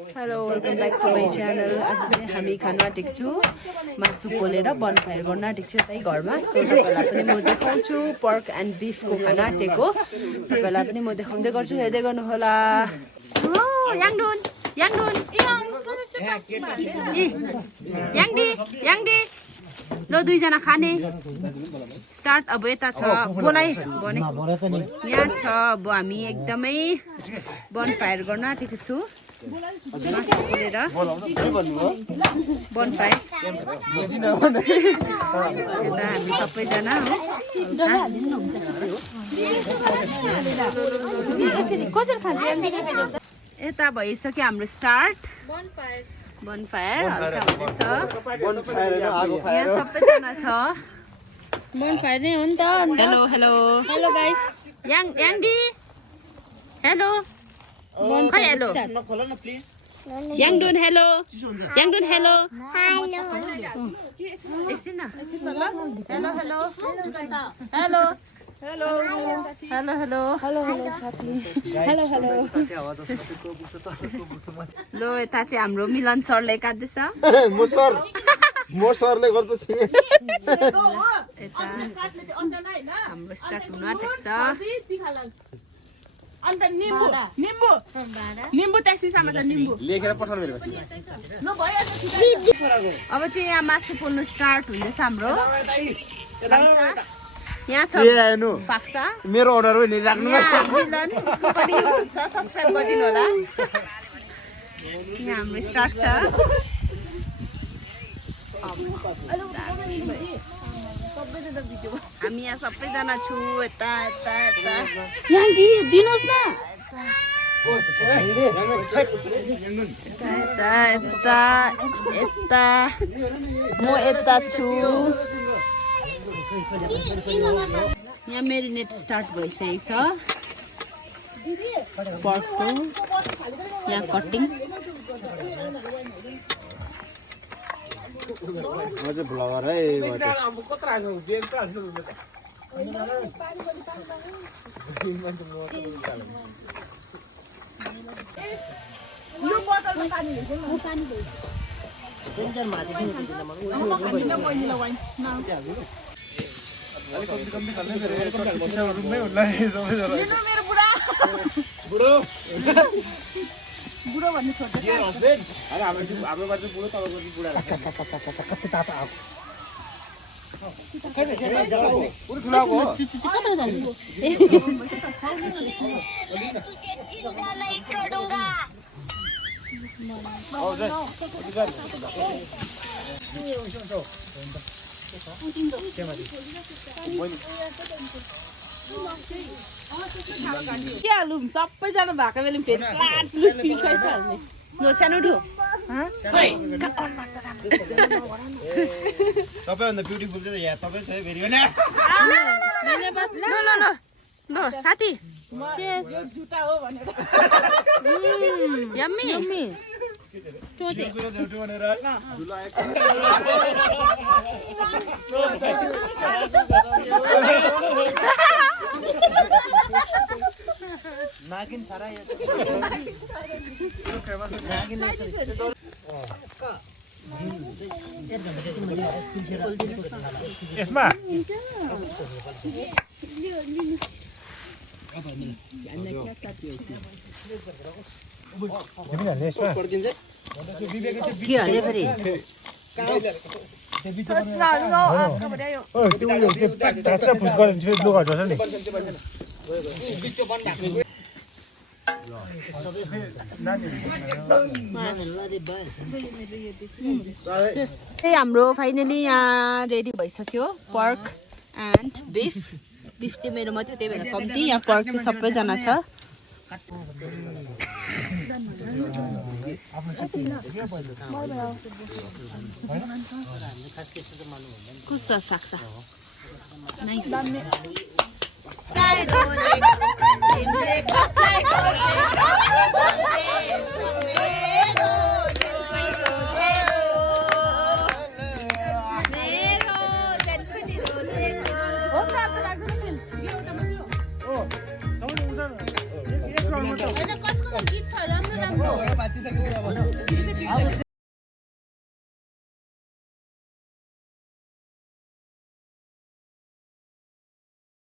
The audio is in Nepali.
Hello welcome back to my channel. आज चाहिँ हामी खानु आँटेको छु मासु पोलेर बनफायर गर्न आँटेको छु यतै घरमा। सो तपाईँलाई पनि म देखाउँछु पर्क एन्ड बिफको खानु आँटेको तपाईँलाई पनि म देखाउँदै गर्छु, हेर्दै गर्नुहोला। याङडुन याङडुन याङडी याङडी ल दुईजना खाने स्टार्ट। अब यता छ बोलाइ भने यहाँ छ। अब हामी एकदमै बनफायर गर्न आँटेको छु मासु पोलेर बनफायर। यता हामी सबैजना हो यता भइसक्यो हाम्रो स्टार्ट बनफायर। हल्का हुँदैछ यहाँ सबैजना छ बनफायर नै हो नि त। हेलो हेलो हेलो गाइस याङडी हेलो खै हेलो याङडुन हेलो याङडुन हेलो एकछिन न hello hello hello hello hello hello hello hello साथी हेलो हेलो। लो यता चाहिँ हाम्रो मिलन सरले काट्दैछ म सरले गर्दैछु। यता हाम्रो स्टार्ट हुन आँटेको छ। अन्त निम्बु निम्बु निम्बु ट्याक्सी समाचार निम्बु लेखेर पठाउनु मेरो ल भइहाल्छ। अब चाहिँ यहाँ मासु पोल्नु स्टार्ट हुँदैछ हाम्रो। यहाँ छ फाक्सा मेरो अर्डर पनि राख्नु मिलन पनि छ, सब्सक्राइब गरिदिनु होला। यहाँ हाम्रो स्टार्ट छ। हामी यहाँ सबैजना छु यता यता यता दिनुहोस् न यता यता यता म यता छु। यहाँ मेरिनेट स्टार्ट भइसकेको छ पर्कको। यहाँ कटिङ ब्लगर है बुढो भन्ने छोड्छ हाम्रो बाटो बुढो तपाईँको बुढा कति तातो आएको के हालौँ सबैजना भएको बेला फेरि सानो ठु सबैभन्दा ब्युटिफुल चाहिँ यहाँ तपाईँ छ फेरि होइन ल साथी जुटा हो भनेर यम्मी यम्मी नागिन सारा यसमा के हाल्यो फेरि हाम्रो फाइनली यहाँ रेडी भइसक्यो पर्क एन्ड बिफ। बिफ चाहिँ मेरो मात्रै त्यही भएर कम्ती, यहाँ पर्क चाहिँ सबैजना छ। कुछ फाक्सा नाइस